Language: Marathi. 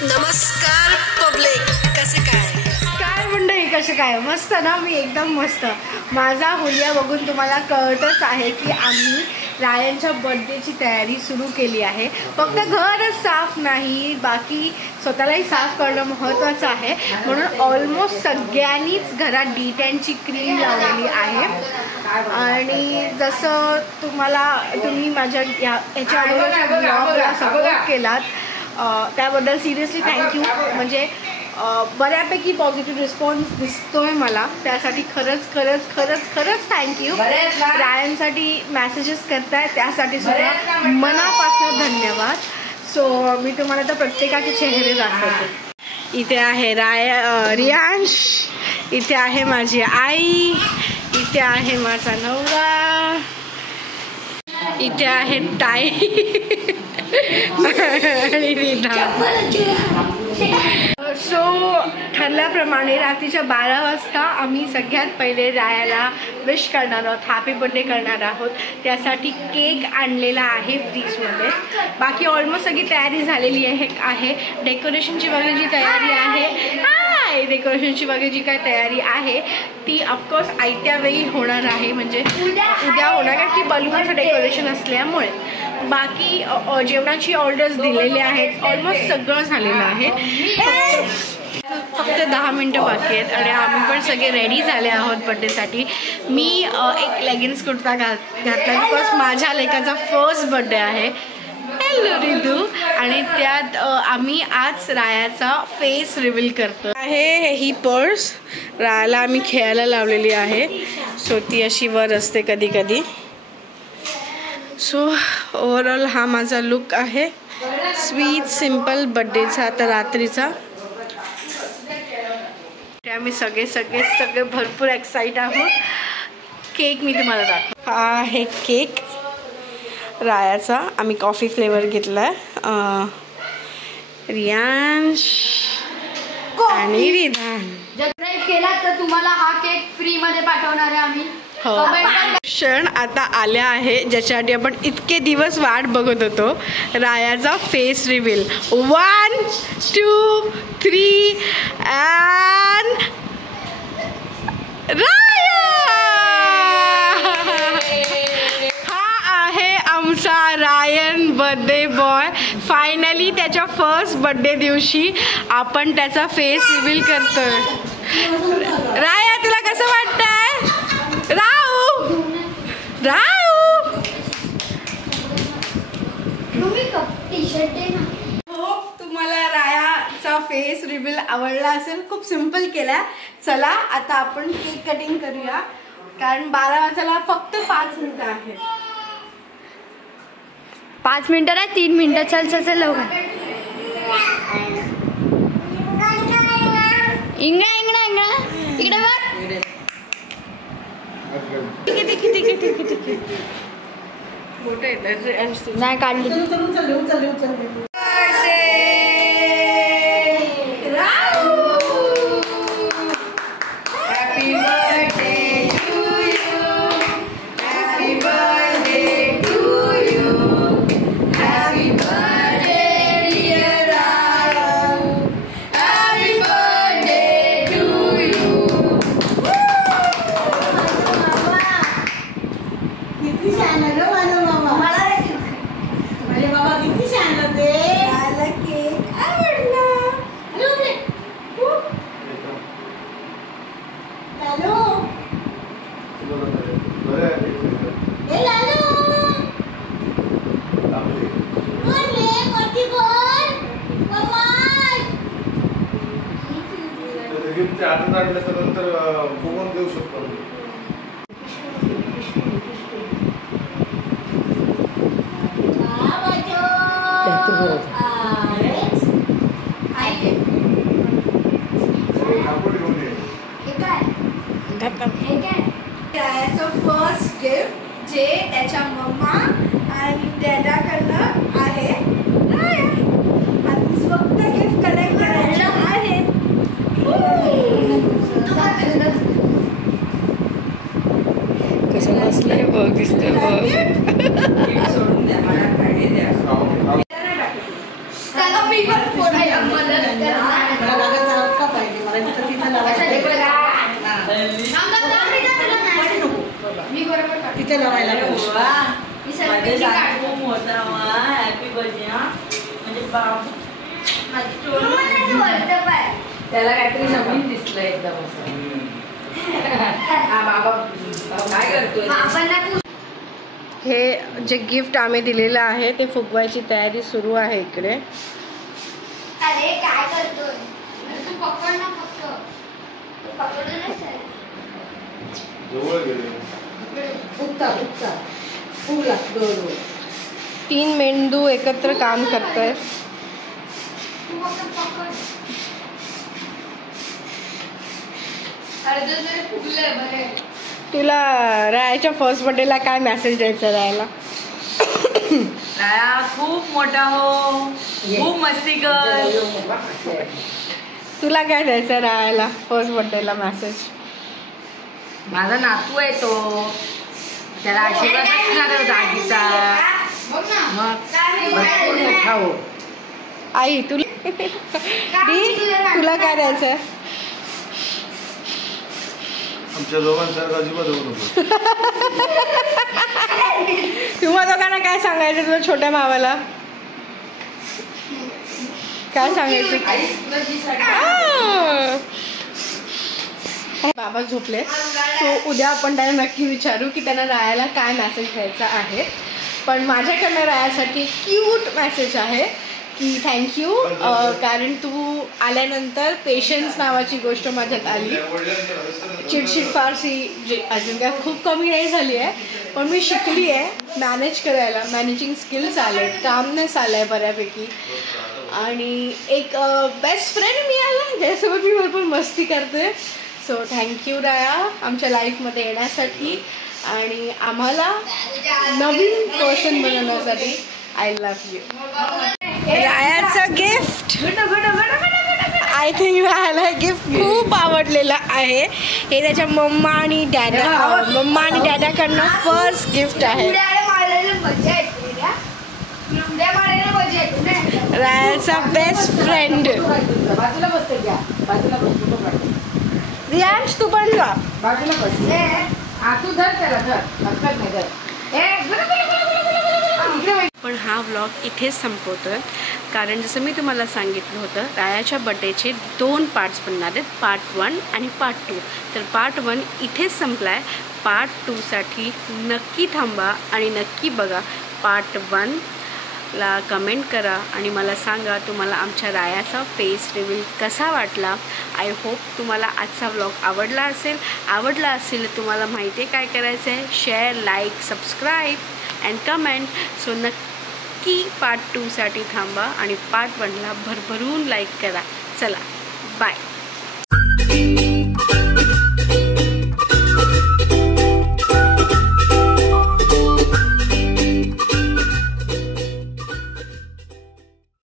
नमस्कार पब्लिक, कसे काय मंडळी, कसे काय? मस्त ना? मी एकदम मस्त. माझा हुलिया बघून तुम्हाला कळतच आहे की आम्ही रायांच्या बर्थडेची तयारी सुरू केली आहे. फक्त घरच साफ नाही, बाकी स्वतःलाही साफ करणं महत्त्वाचं आहे. म्हणून ऑलमोस्ट सगळ्यांनीच घरात D10ची क्रीम लावलेली आहे. आणि जसं तुम्ही माझ्या ह्याच्या अगोदरच्या ब्लॉगला सपोर्ट केलात त्याबद्दल सिरियसली थँक्यू. म्हणजे बऱ्यापैकी पॉझिटिव्ह रिस्पॉन्स दिसतोय मला, त्यासाठी खरंच खरंच खरंच खरंच थँक्यू. रायांसाठी मेसेजेस करताय त्यासाठी सुद्धा मनापासून धन्यवाद. सो मी तुम्हाला तर प्रत्येकाचे चेहरे दाखवते. इथे आहे रियांश, इथे आहे माझी आई, इथे आहे माझा नवरा, इथे आहे ताई आणि सो ठरल्याप्रमाणे रात्रीच्या 12 वाजता आम्ही सगळ्यात पहिले रायाला विश करणार आहोत, हॅपी बर्थडे करणार आहोत. त्यासाठी केक आणलेला आहे फ्रीजमध्ये. बाकी ऑलमोस्ट सगळी तयारी झालेली आहे. डेकोरेशनची वगैरे जी तयारी आहे, डेकोरेशनची वगैरे जी काय तयारी आहे ती ऑफकोर्स आयत्या वेळी होणार आहे. म्हणजे उद्या होणार, कारण की बलूनचं डेकोरेशन असल्यामुळे. बाकी जेवणाची ऑर्डर्स दिलेले आहेत, ऑलमोस्ट सगळं झालेलं आहे. फक्त 10 मिनटं बाकी आहेत आणि आम्ही पण सगळे रेडी झाले आहोत बड्डेसाठी. मी एक लेगिन्स कुर्ता घातला बिकॉज माझ्या लेकाचा फर्स्ट बड्डे आहे. हॅलो रिदू. आणि त्यात आम्ही आज रायाचा फेस रिव्हील करतो आहे. ही पर्स रायाला आम्ही खेळायला लावलेली आहे. सो ती अशी वर असते कधी कधी. सो ओव्हरऑल हा माझा लुक आहे, स्वीट सिम्पल बड्डेचा आता रात्रीचा. आम्ही सगळे भरपूर एक्साइट आहोत. केक मी तुम्हाला दाखव. हा आहे केक रायाचा. आम्ही कॉफी फ्लेवर घेतला आहे. रियांश आणि रिधान. जर केला तर तुम्हाला हा केक फ्री मध्ये पाठवणार आहे आम्ही. क्षण आता आल्या आहे ज्याच्यासाठी आपण इतके दिवस वाट बघत होतो. रायाचा फेस रिव्हील. 1 2 3 and राया. हा आहे आमचा रायन बर्थडे बॉय. फायनली त्याच्या फर्स्ट बर्थडे दिवशी आपण त्याचा फेस रिव्हील करतोय. राया, तुला कसं वाटतंय? होप तुम्हाला रायाचा फेस रिव्हील आवडला असेल. खूप सिम्पल केला. चला आता आपण केक कटिंग करूया, कारण 12 वाजायला फक्त 5 मिनिटं आहे. 5 मिनिटं नाही, 3 मिनिटं. चल लवकर. इंगळा इकडे बघ. नाही काढली. नंतर फुगवून देऊ शकतो. रायाचं फर्स्ट गिफ्ट जे त्याच्या मम्मा आणि डॅडाकडनं आहे. फक्त गिफ्ट कलेक्ट करायचं आहे. कसं बसलंय बघ, दिसतंय बघ. करायला पाहिजे. मी सर्वांची काढतो. Happy birthday. म्हणजे बाबू वर्तप आहे. त्याला काहीतरी नवीन दिसलं एकदम असं. बाबा काय करतोय? बाबांना हे जे गिफ्ट आम्ही दिलेलं आहे ते फुगवायची तयारी सुरू आहे इकडे. अरे काय करतोय? तू पकड ना फक्त. पकडू नाही सर. जवळ गेले. फुगता फुगला दोन. 3 मेंदू एकत्र काम करतायत. तू फक्त पकड. अर्ध जरी फुगलंय बरे. तुला रायाच्या फर्स्ट बर्थडेला काय मेसेज द्यायचा रायाला? राया खूप मोठा हो, खूप मस्ती कर. तुला काय द्यायचं रायाला फर्स्ट बर्थडेला मेसेज? माझा नातू आहे तो, त्याला आशीर्वाद असणार आजीचा. मग भरपूर मोठा हो. आई तुला तुला काय द्यायचं? आमच्या दोघांसारखं अजिबात होऊ नको. तुम्हा दोघांना काय सांगायचं तुझ्या छोट्या भावाला? काय सांगायचं? बाबा झोपले, सो उद्या आपण त्यांना नक्की विचारू की त्यांना रायाला काय मेसेज द्यायचा आहे. पण माझ्याकडनं रायासाठी क्यूट मेसेज आहे की थँक्यू, कारण तू आल्यानंतर पेशन्स नावाची गोष्ट माझ्यात आली. चिडचिड फारशी जे अजून काय खूप कमी नाही झाली आहे, पण मी शिकली आहे मॅनेज करायला. मॅनेजिंग स्किल्स आले, कामनेस आलं आहे बऱ्यापैकी. आणि एक बेस्ट फ्रेंड मिळाला ज्याच्यासोबत मी भरपूर मस्ती करते. सो थँक्यू राया आमच्या लाईफमध्ये येण्यासाठी आणि आम्हाला नवीन पर्सन बनवण्यासाठी. I love you. रायाचं गिफ्ट आय थिंक रायाला गिफ्ट खूप आवडलेलं आहे. हे त्याच्या मम्मा आणि डॅडाकडनं फर्स्ट गिफ्ट आहे. रायाचा बेस्ट फ्रेंड. रियांश तू पण जा. तू धर त्याला, धर हरकत नाही, धर. पण हा व्लॉग इथेच संपवतोय, कारण जसं मी तुम्हाला सांगितलं होतं रायाच्या बड्डेचे 2 पार्ट्स बनणार आहेत, पार्ट 1 आणि पार्ट 2. तर पार्ट 1 इथेच संपला आहे. पार्ट 2साठी नक्की थांबा आणि नक्की बघा. पार्ट 1ला कमेंट करा आणि मला सांगा तुम्हाला आमच्या रायाचा फेस रिव्हील कसा वाटला. आय होप तुम्हाला आजचा व्लॉग आवडला असेल तुम्हाला माहिती आहे काय करायचं आहे. Share, like, subscribe and comment. So नक्की पार्ट 2साठी थांबा आणि पार्ट 1ला भरभरून लाईक करा. चला बाय.